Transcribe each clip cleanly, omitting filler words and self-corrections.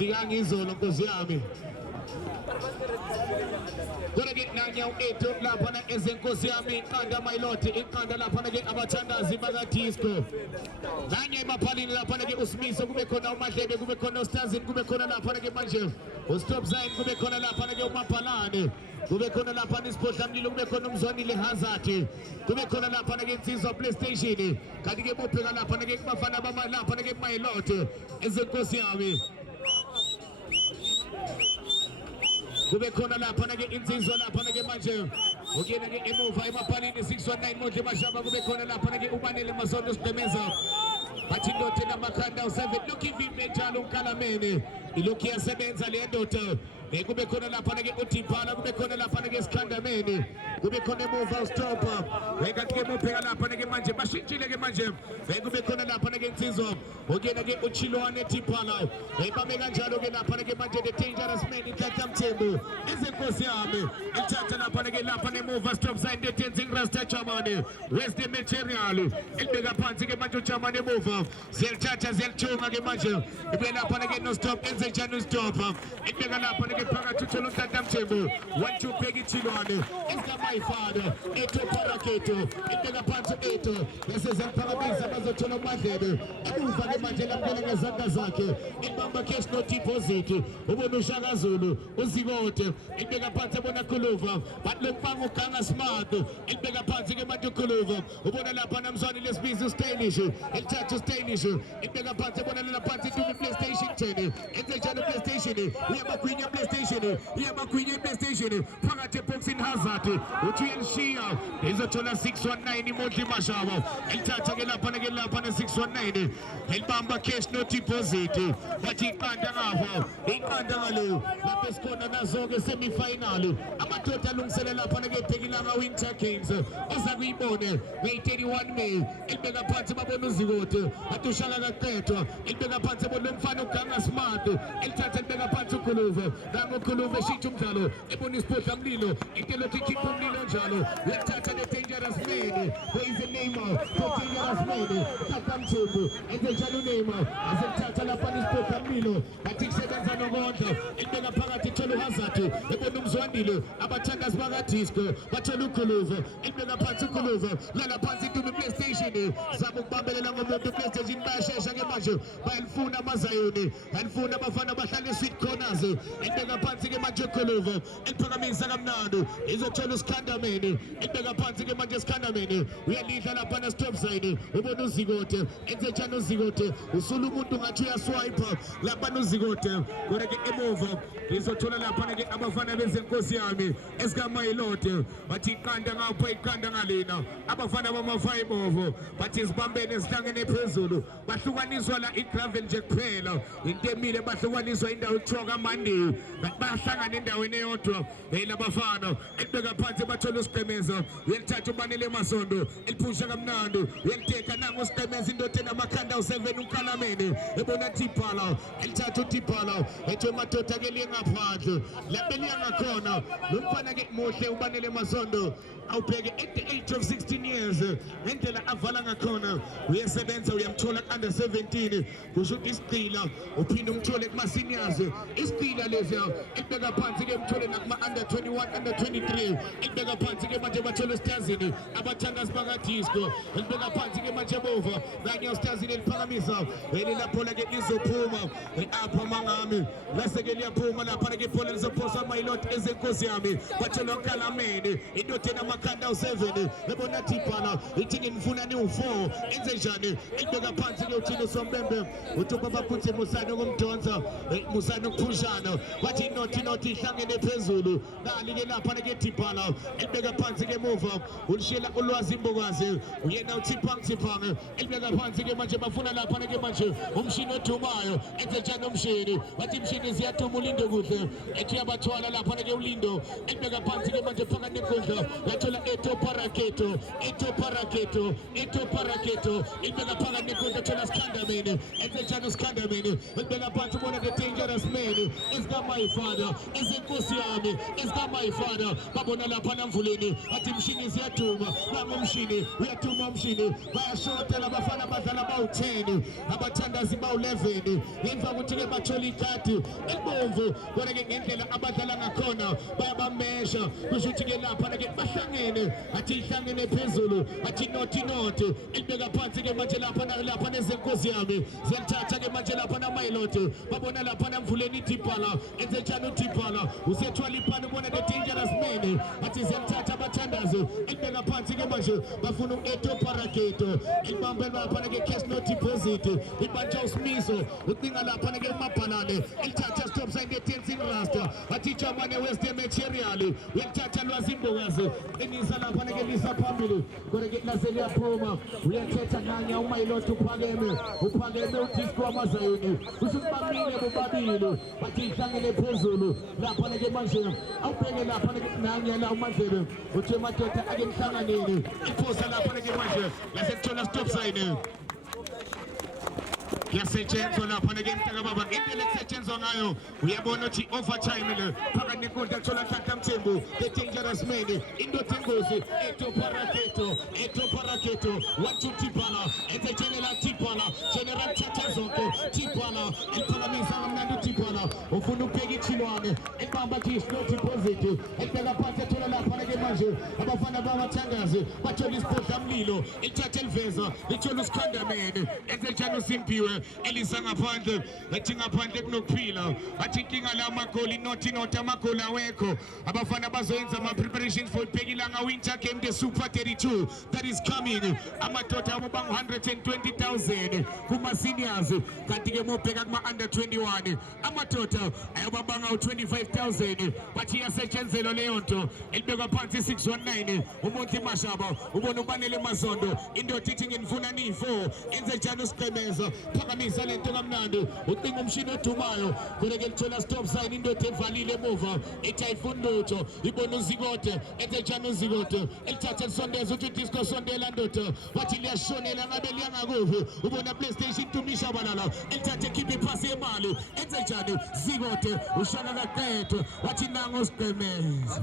Afikanga izolo nkosi yami. Gonna get Nanya 8 lapha na ezenkosi yami iqanda mayilothi iqanda lapha na ke abathandazi baka disco. Nanya emaphalini lapha na ke uSmiso kube khona uMadlebe kube khona uStazini kube khona lapha na ke manje uStop Sign kube khona lapha na ke uMaphalane kube khona lapha nisiphodla mlilo kube khona umzwanile Hazard kube khona lapha na ke insizwa PlayStation kanti ke bopheka lapha na ke kubafana bama lapha na ke mayilothi ezenkosi yami. Kube khona lapha na ke insizwa lapha na ke manje ukena ke emuva emaphalini 619 Modle Mashaba kube khona lapha na ke ubanele Masondo Sidemeza bathi ndoda namakhanda u7 lokhu ivimbe njalo uNkalameni ilokhu yasebenza le ndoda kube khona lapha na ke uTiphala kube khona lapha na ke Sikhandameni kube khona emuva uStopa kanti ke mupheka lapha na ke manje bashintshile ke manje kube khona lapha na ke insizwa ukena ke uChilwane Tiphala bame kanjalo ke lapha na ke manje the dangerous man iThatha Mthembu izenkosi yami ithatha lapha na ke lapha nemuva Stop Sign the Tenzing Rasta Chamane where's the material ilibeka phansi ke manje uChamane emuva ziyalithatha ziyalithunga ke manje ibe lapha na ke no stop enze njani uStop ibeka lapha na ke phakathi uthola uThatha Mthembu 1-2 Peggy Chilwane is my father eto paraketo ibeka phansi eto bese ziyaphakamisa bazothola uMadlebe emuva ke manje lapha ngezandla zakhe ibamba cash no deposit ubona uShaka Zulu uzikote ibeka phansi ebona Khuluva bathi lokubanga uganga smart ibeka phansi ke manje uKhuluva ubona lapha namzwani lesibizi Stylish elithatha Stylish ibeka phansi ebona lapha phansi Dumi PlayStation 10 enze njalo PlayStation uyabagwinya PlayStation uyabagwinya PlayStation phakathi eboxing Hazard uthi uyalishiya izothola 619 Modle Mashaba elithatha ke lapha ke lapha na 619 elibamba cash no deposit bathi iqanda ngapha iqanda ngalo lapha esikhona nazo ke semi-final amadoda alungiselela lapha ke Bhekilanga Winter Games oza kuyibone nge-31 May elibeka phansi babona uzikote bathi uShaka kaqedwa elibeka phansi ebona umfana uganga smart elithatha elibeka phansi uKhuluva nganga uKhuluva eshintsha umdlalo ebona isiphodla mlilo intelo ethi ikhipha umlilo njalo uyathatha the dangerous man who is the Neymar the dangerous man Thatha Mthembu enze njalo uNeymar asethatha lapha isiphodla mlilo bathi kusebenza nokondla elibeka phakathi ithola uHazard ebona umzwanile abathandazi baka disco bathola uKhuluva elibeka phansi uKhuluva lala phansi Dumi PlayStation zama ukubambelela ngomuntu PlayStation bayashesha ke manje bayalifuna amazayoni bayalifuna abafana bahlale sweet corners elibeka phansi ke manje uKhuluva eliphakamisa kamnandi izothola uSikhandameni elibeka phansi ke manje uSikhandameni uyalidla lapha na Stop Sign ubona uzikote enze njani uzikote usula umuntu ngathi uyaswipe lapha nozikote kodwa ke emuva izothola lapha ke abafana bezenkosi yami esikaMayilote bathi iqanda ngapha iqanda ngalena abafana bama5 ovo bathi sibambene sihlangene phezulu bahlukaniswa la igravel nje kuphela into emile bahlukaniswa indawo ekuthiwa kaMandi bahlangana endaweni eyodwa labafana elibeka phansi bathola uSidemeza uyalithatha ubanele Masondo eliphusha kamnandi uyaliteka nangu uSidemeza indoda enamakhanda u7 uNkalameni ebona Tiphala elithatha uTiphala ethi madoda ke liyengaphandle lapha liyangakhona lomfana ke muhle ubanele Masondo awubheke at the age of 16 years ngendlela avala ngakhona uyasebenza uyamthola under 17 kusho ukuthi isiqila uphinde umthole kuma seniors isiqila lezi elibeka phansi ke umthole nakuma under 21 under 23 elibeka phansi ke manje bathola uStazini abathandazi baka disco elibeka phansi ke manje bova kanye uStazini eliphakamisa lapho la ke lizophuma apha mangami lase ke liyaphuma lapha ke phola lizophosa Mayilote ezenkosi yami bathola uNkalameni indoda enamakhanda u7 ebona Tiphala ithi ngifuna ni u4 enze njani elibeka phansi ke uthini sombembe uthi baba phuthi musana ukumdonsa musana ukuphushana bathi nothi ihlangene phezulu nali ke lapha ke Tiphala elibeka phansi ke emuva ulishela ulwazi imbokazi uyena uThiphangi elibeka phansi ke manje bafuna lapha ke manje umshini odumayo enze njani umshini bathi imshini ziyaduma ulindo kuhle ethi yabathwala lapha ke ulindo elibeka phansi ke manje phakathi nenkundla yathola eto paraketo ilibeka phakathi nenkundla thola Sikhandameni enze njani uSikhandameni elibeka phansi ubona the dangerous man Mfuleni esika my father esenkosi yami esika my father babona lapha namfuleni athi mshini siyaduma nangu mshini uyaduma umshini bayashotela abafana abadlala bawu10 abathandazi bawu11 ngemva ukuthi ke bathola ikhadi ebomvu kodwa ke ngendlela abadlala ngakhona bayabamesha kusho ukuthi ke lapha ke bahlangene athi ihlangene phezulu athi noti elibeka phansi ke manje lapha nezenkosi yami ziyathatha ke manje lapha namayilot babona lapha namfuleni Tipala enze njani uTipala usethwala ipani ubona the dangerous man athi ziyathatha abathandazi elibeka phansi ke manje bafuna u-Eto Paraketo elibambela lapha ke cash no deposit ibanja usmiso udinga lapha ke umabhalane elithatha stop sign the dancing rasta athi jamane west material uyathatha lwazi imbokazi enisa lapha ke lisa phambili kodwa ke laseli yaphuma uyathetha nganya umayilot uphakeme udisco wamazayini usubamile bobabili bathi ihlangene phezulu lapha ke manje awubheke lapha ke nanya la uMandlebe uthi madoda ake mhlanganeni iphosa lapha ke manje lasethola stop sign yasetshenzwa lapha ke mntaka baba indlela esetshenzwa ngayo uyabona ukuthi overtime le phakathi nenkundla ethola Nhlanhla Mthembu the dangerous man indoda engozi Eto Paraketo 1-2 Tipala enze general Tata zonke Tipala eliphakamisa kamnandi Tipala ufuna ukubheka ichilwane ebamba kiss no deposit ebheka phansi ethola lapha ke manje abafana babathangazi bathola isiphodla mlilo ithatha eliveza lithola usikhondamene enze njani usimpiwe elisa ngaphandle ethi ngaphandle kunokuphila athi inkinga la magoli not amagoli awekho abafana bazoyenza ama preparations for ibhekilanga winter game the Super 32 that is coming amadoda abo bang 120,000 kuma seniors kanti ke mobheka kuma under 21 amadoda ayababanga u25,000 bathi yasetshenzelo leyo nto elibekwa phansi 619 umuntu Mashaba ubona ubanele Mazondo indoda ithi nginifuna ni4 enze njani usiqemeza phakamisa lento kamnandi udinga umshini odumayo kodwa ke lithola stop sign indoda evalile emuva ethi ayifuni lutho ibona uZikote enze njani uZikote elithatha lisondeza uthi disco sondela ndoda wathi liyashonela ngabe liyangakuvi ubona PlayStation tumisha balala elithatha ekhiphe iphasi yemali enze njani Zikote ushaka kaqedwe wathi nango siqemeza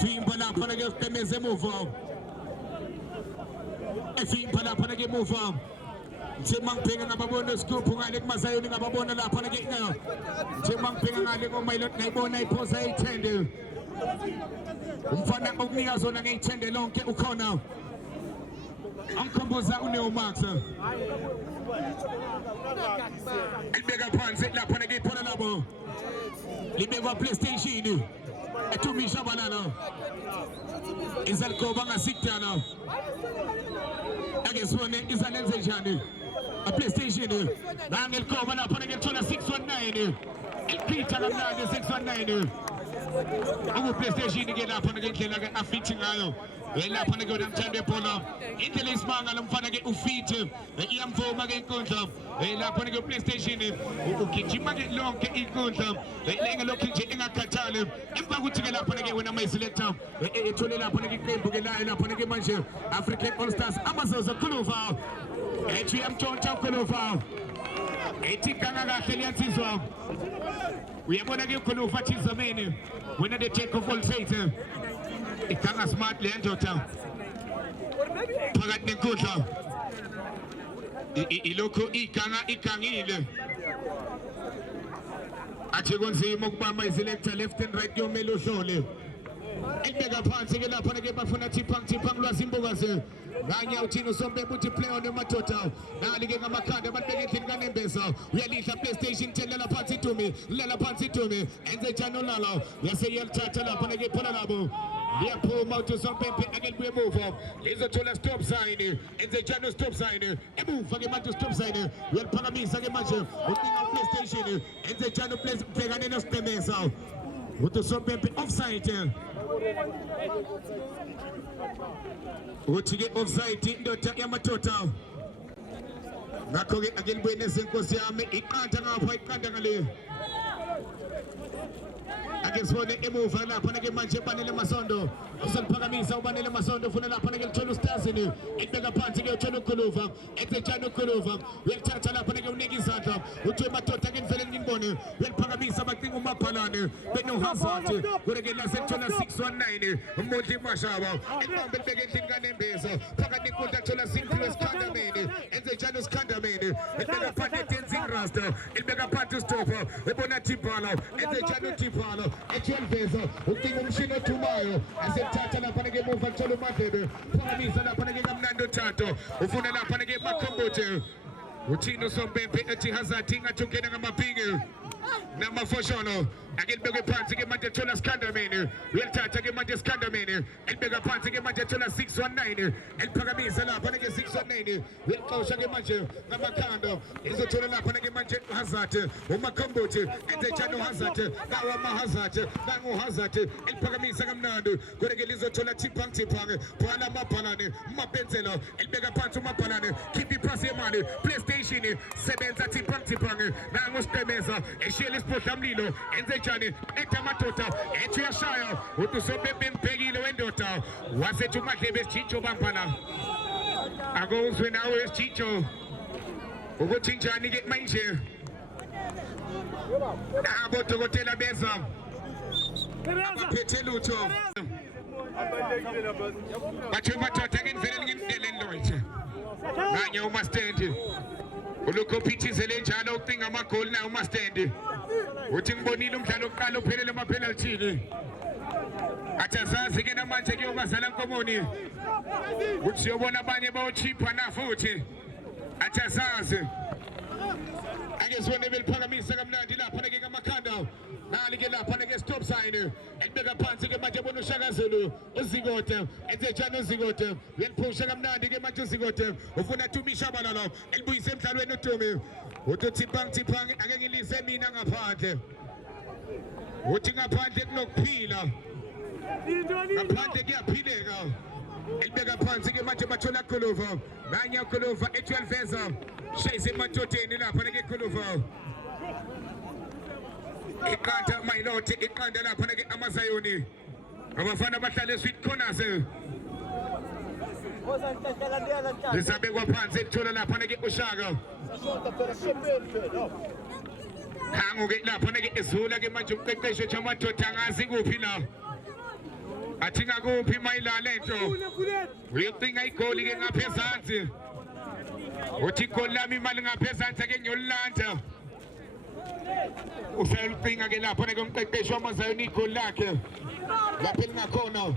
Fimba lapha ke siqemeze emuva efimba lapha ke emuva nje mangibheka ngababona scoop ngale kuMazayoni ngababona lapha ke nje mangibheka ngale ngomayilot ngayibona iphosa ayithende umfana okunika zona ngeyithende lonke ukhona angikhomboza uNeomax ibeka phansi lapha ke iphona labo libekwa PlayStation etumisha balala izalikoba ngasikudala ake sibone izalenze njani a PlayStation ngangelikoba lapha ke thola 619 iphitha kamnandi 619 uku PlayStation ke lapha ngendlela ke afithi ngayo lapha ke namthanda ebhola indlela isimanga lomfana ke ufithe iyamvuma ke inkundla lapha ke PlayStation ugijima ke lonke inkundla lengelokhu nje engakhathali emva ukuthi ke lapha ke wena mayiselector ethole lapha ke iqembu ke layo lapha ke manje African All Stars amazozo khuluva ethi yamtshontsha khuluva ethi kana kahle liyansizwa uyabona ke khuluva thizamene wena the check of all trades ikanga smart le ndoda phakathi nenkundla ilokho igangile athi kunzima ukubamba iselector left and right yomelo hlole elibeka phansi ke lapha ke bafuna thiphang lwazi imbokazi nganya uthini usompembe uthi play on emadoda nali ke ngamakhanda abantu beke endlini kaNembeza uyalihla PlayStation 10 lela phansi idumi enze njani olala yaseyelithatha lapha ke phona labo liyaphuma uthi usompembe akelibuye emuva lizothola stop sign enze njani stop sign emuva ke manje stop sign uyaliphakamisa ke manje udinga PlayStation enze njani ubhekane nosiqemeza uthi usompembe offside uthi ke offside indoda yamadoda ngakho ke akelibuye nezenkosi yami iqanda ngapha iqanda ngale Against one move lapha nake manje Banele Masondo usemphakamisa uBanele Masondo ufuna lapha nake lithola uStasini ibeka phansi ke uthola uGuluva ethejana uGuluva uyathatha lapha nake unika izandla uthi madoda ke indlela ngibone uyaphakamisa bacinga uMaphalane beno Hazard kureke la sethola 619 uMondli Mashaba ibambe libeke endlini kaNembeza phakathi inkundla ethola Simphiwe Skandameni ethejana uSkandameni ibeka phansi Tenzing Rasta ibeka phansi uStopper ebona Tipala ethejana uTipala Echemveza ucinga umshini othumayo asethatha lapha nake emuva kuthola uMadlebe phakamisa lapha nake kaMnandi Thato ufuna lapha nake eMakhombothi uthini uSompempe ethi Hazard ingathi ungena ngamaphingi namafosholo akilibeke phansi ke manje thola Skandameni uyalithatha ke manje Skandameni elibeka phansi ke manje thola 619 eliphakamisa lapha nake 619 uyaqosha ke manje ngamakhanda izothola lapha nake manje Hazard uMakhombothi ethejana uHazard nawa maHazard nangu Hazard eliphakamisa kamnandi kodwa lizothola Tipang phala Maphalane Mapensela elibeka phansi uMaphalane khiphi iphasi yemali PlayStation sebenza Tipang nangu Stemeza eshiyela isiphohla mlilo enzenjani etamadoda ethi uyashaya uthi uSompempe mbhekile wendoda wasethi uMadlebe esijintsho bampala akuzwe nawe esijintsho ukuthi njani ke manje abodokotela beza abaphethe lutho bathi madoda ke indlela ngimdeleni loyithi nganye uMastendi ulokho phithizele njalo ucinga amagoli na uMastendi uthi ngibonile umdlalo oqala uphelele emapenalty athi asazi ke namanje kuyobazala Nkomoni uthi siyobona abanye bayochipha na futhi athi asazi akezone beliphakamisa kamnandi lapha nake kamakhanda nali ke lapha nake stop sign elibeka phansi ke manje bona uShakazulu uZikote ethejana uZikote uyaliphusha kamnandi ke manje uZikote ufuna Tumishabalala elibuyise emdlalweni uDumi uthi Tipang ake ngilise mina ngaphandle uthi ngaphandle kunokuphila ngaphandle kuyaphileka elibeka phansi ke manje bathola Guluva nanya Guluva ethi Veza shayise emadodeni lapha nake Guluva iqanda mayilothi iqanda lapha nake amaZayoni abafana bahlale sweet corners lisabekwa phansi ethola lapha nake uShaka hangu ke lapha nake ezula ke manje umqeqesho chamadoda angazi kuphi la athi ngakuphi mayilale nto uyicinga igoli ke ngaphezansi uthi igoli lami imali ngaphezansi ke ngiyolilanda uselucinga ke lapha nake umqeqesho wamaZayoni igoli lakhe lapha elingakhona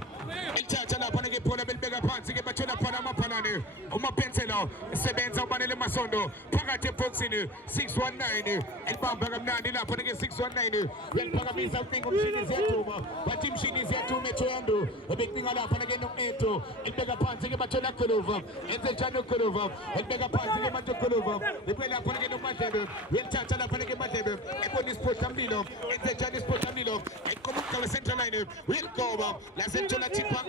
elithatha lapha nake phola belibeka phansi ke bathola phana Maphalane uMapensela esebenza uBanele Masondo phakathi eboxini 619 elibamba kamnandi lapha nake 619 uyaliphakamisa ucinga umshini ziyaduma bathi imshini ziyaduma eThoyando ebecinga lapha nake noEto elibeka phansi ke bathola Guluva enzejana uGuluva elibeka phansi ke manje uGuluva libuye lapha nake noMadlebe uyalithatha lapha nake Madlebe ebona isiphohla mlilo enzejana isiphohla mlilo eqomuka we central line uyaligoba lasethola Tipang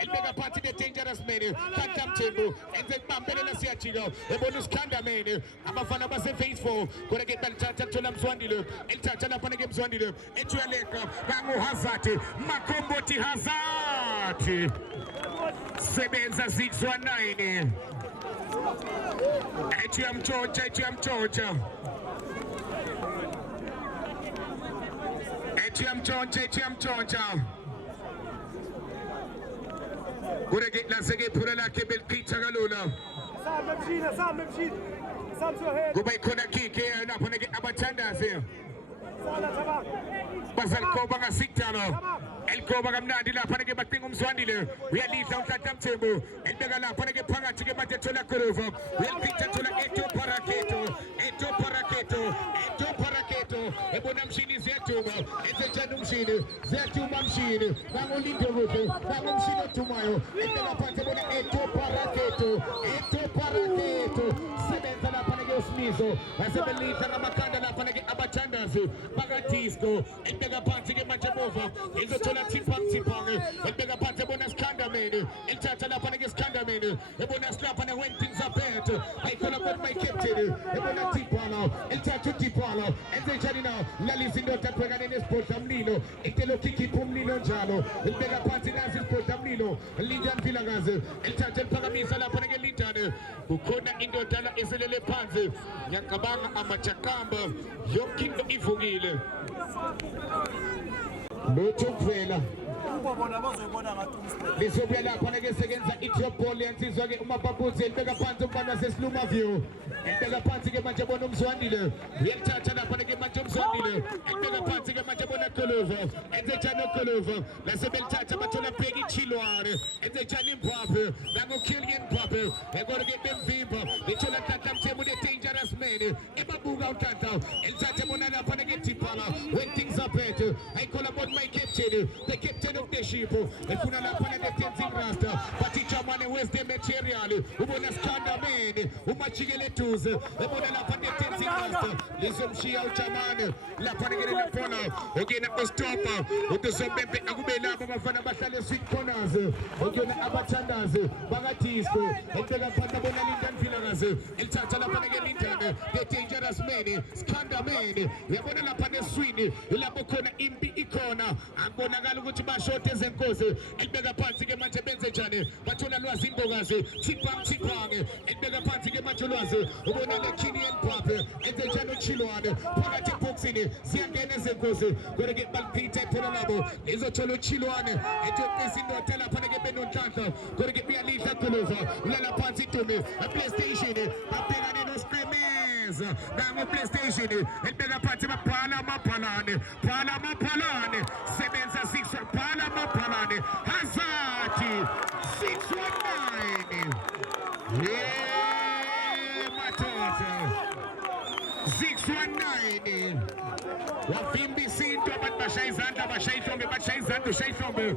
elibeka phansi ke Dangerous Man Kantam Thembu enze kubambelela siyajika ebona uSkandameni abafana base faithful kodwa ke balithatha thola Mzwandile elithatha lapha nake Mzwandile ethi uyaleka bangu Hazard Makhombothi Hazard sebenza 619 ethi uyamtshontsha ethi uyamtshontsha kureke laseke phula lakhe belichitha kalula kuba ikhona kick lapho nake abathandaze bazalikoba ngasikudala elikoba kamnandi lapha nake bacinga uMzwandile uyalidla uNhlanhla Thembu elibeka lapha nake phakathi ke manje thola Guluva uyalichitha thola Eto Paraketo ebona mshini ziyaduma enzejana umshini ziyaduma mshini nangolinde kuhle nangomshini odumayo elibeka phansi ebona Eto Paraketo sebenza lapha nake uSmizo basebelidla ngamakhanda lapha nake abathandazi bakadisco elibeka phansi ke manje bova izothola Tipang elibeka phansi ebona Skandameni elithatha lapha nake Skandameni ebona silapha ne when things are better I call upon my captain. Ebona Tipalo, El Tacho Tipalo, Ezejanino, Lalisino Tapaganines Portamlino, Itelo Kiki Pumlino Jalo, El Mega Pantinas Portamlino, Lijan Vilagaz, El Tacho Pagamisa La Panagelitane, Ukona Indotala Iselele Panze, Yakabanga Amachakamba, Yokin Ifugile. Botopela. Lisobela khona ke sekenza iTropolians izwake uMapapuzi elibeka phansi umfana waseSluma View elibeka phansi ke manje bona umzwandile uyalithatha lapha ke manje umzwandile elibeka phansi ke manje bona Kolova enze njani Kolova lasebelithatha bathola Bheki Chilwane enze njani Mbappe nango Kylian Mbappe ekona ke bemvimba lithola Tata Mthembu the dangerous man ebabuka uTata elithatha bona lapha ke Tipala when things are better I call upon my captain the captain of the ship efuna lapha ne tenzing rasta but ichamane where's the material ubona skanda man umachikele tuze ebona lapha ne tenzing rasta lizomshiya uchamane lapha ne le corner ogena ostopper utosombe akube lapha abafana bahlale sweet corners ogena abathandazi bakadisco ebeka phansi bona Lindan Vilakazi elithatha lapha ne Lindan the dangerous man skanda man uyabona lapha ne swini lapho khona impi ikhona akubonakala ukuthi bashote ezenkosi elibeka phansi ke manje benze njani bathola lwazi ingokazi thiphange elibeka phansi ke manje lwazi ubona le Kylian Mbappe enze njani uChilwane phakathi eboxini siyangena ezenkosi kodwa ke baliphethe phela labo lizothola uChilwane ethoqisa indoda lapha ke benonhlanhla kodwa ke uyalidla Kolova ulala phansi idume PlayStation babhekane noScreamers nango PlayStation elibeka phansi babhala amaphalane sebenza 6 bhala amaphalane Hazard 619 Matota 619 wavimba isinto abantu bashaya izandla bashaya ihlombe bashaya izandla ushaya ihlombe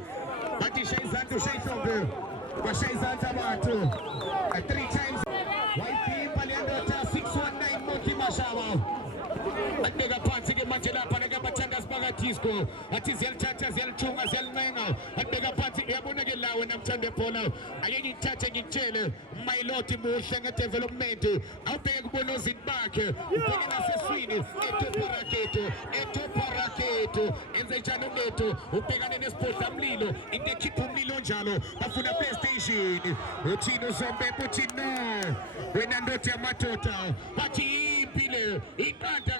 bathi shaya izandla ushaya ihlombe bashaya izandla abantu 3 times wayivimba le ndoda 619 Moki Mashaba Adbeka phansi ke manje lapha nakabathandazi bakadisco athi ziyalithatha ziyalithunga ziyalincenga adbeka phansi uyabona ke lawe namthanda ebhola ake ngithathe ngitshele my lord muhle ngedevelopment awubheke kubona ozinto bakhe ubheke naseswini etoparaketo enze njani uNeto ubhekane nesiphodlamlilo into ekhipha umlilo njalo bafuna PlayStation uthini uSompempe uthi no wena ndoda yamadoda bathi impile iqanda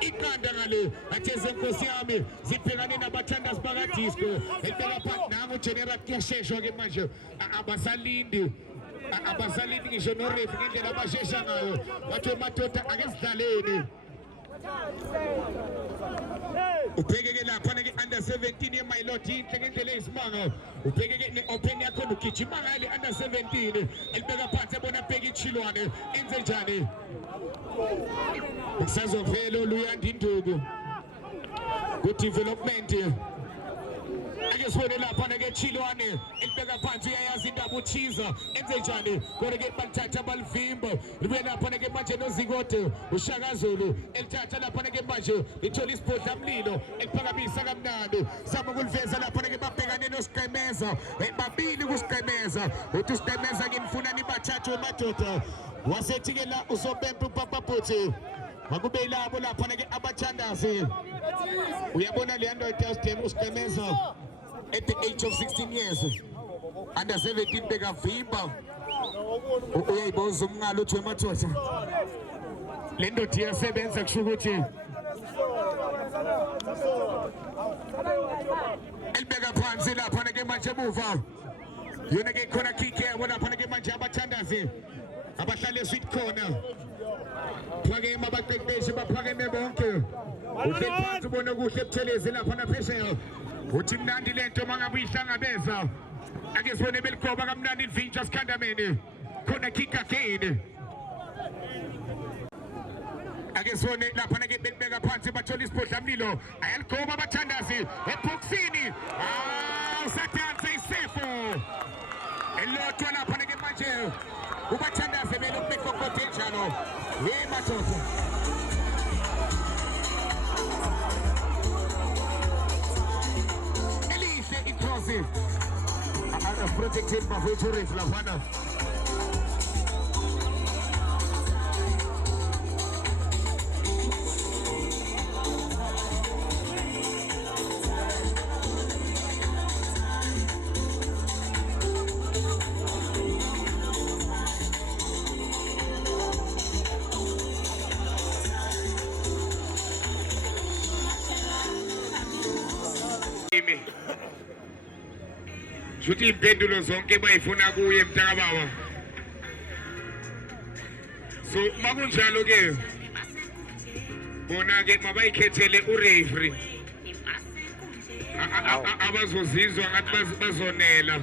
iqanda ngale athi ezenkosi yami zibhekane nabathandazi bakadisco elibeka phansi nangu General kuyasheshwa ke manje abasalindi ngisho norefu ngendlela abashesha ngayo bathi madoda ake sidlaleni ubheke ke lapha ke under 17 ye my lord inhle ngendlela eyisimanga ubheke ke ne open yakho ugijima ngale under 17 elibeka phansi ebona Bheki Chilwane enze njani kusazovela oluyanda induku ku development ake sibone lapha ke Chilwane elibeka phansi uyayazi indaba uchiza enze njani kodwa ke balithatha balivimba libuye lapha ke manje noZikode uShaka Zulu elithatha lapha ke manje lithola isiphodlamlilo eliphakamisa kamnandi sama kuliveza lapha ke babhekane noSiqemeza babili kuSiqemeza uthi uSiqemeza ngimfuna nibathathe madoda wasethi ke la uSompempe uPapaphuthi makube labo lapha ke abathandazi uyabona le ndoda uSiqemeza at the age of 16 years under 17 bekavimba uyayiboza umngalo uthi emadoda le ndoda iyasebenza kusho ukuthi elibeka phansi lapha ke manje emuva yona ke khona kick yabo lapha ke manje abathandazi abahlale sweet corner phakeme abaqeqeshi baphakeme bonke uphansi ubona kuhle ebuthelezi lapha naphesheya uthi mnandi lento mangabe uyihlangabeza ake sibone beligoba kamnandi ivinja sikhandamene khona kick again ake sibone lapha ke belibeka phansi bathola isiphodlamlilo ayaligoba abathandazi eboxini usadansa isefo elotwa lapha ke manje ubathandazi belokubekhokhothe njalo madoda protected by Victory Flavana. Shuthi impendulo zonke bayifuna kuye mntakababa. So makunjalo ke bona ke mabayikhethele ureferee abazozizwa ngathi bazonela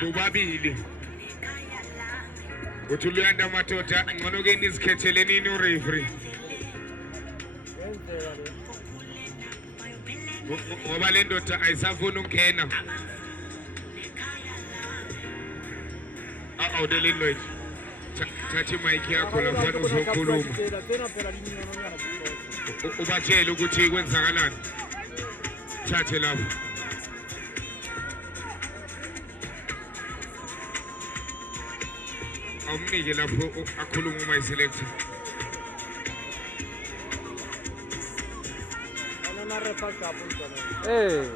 bobabili uthi Luyanda Madoda ngcono ke nizikhethele nini ureferee ngoba le ndoda ayisafuni ukungena awudeleni wethu thatha imayikhi yakho lapha uzokhuluma ubatshele ukuthi kwenzakalani thathe lapho awumnike lapho akhuluma uma iselector Hey.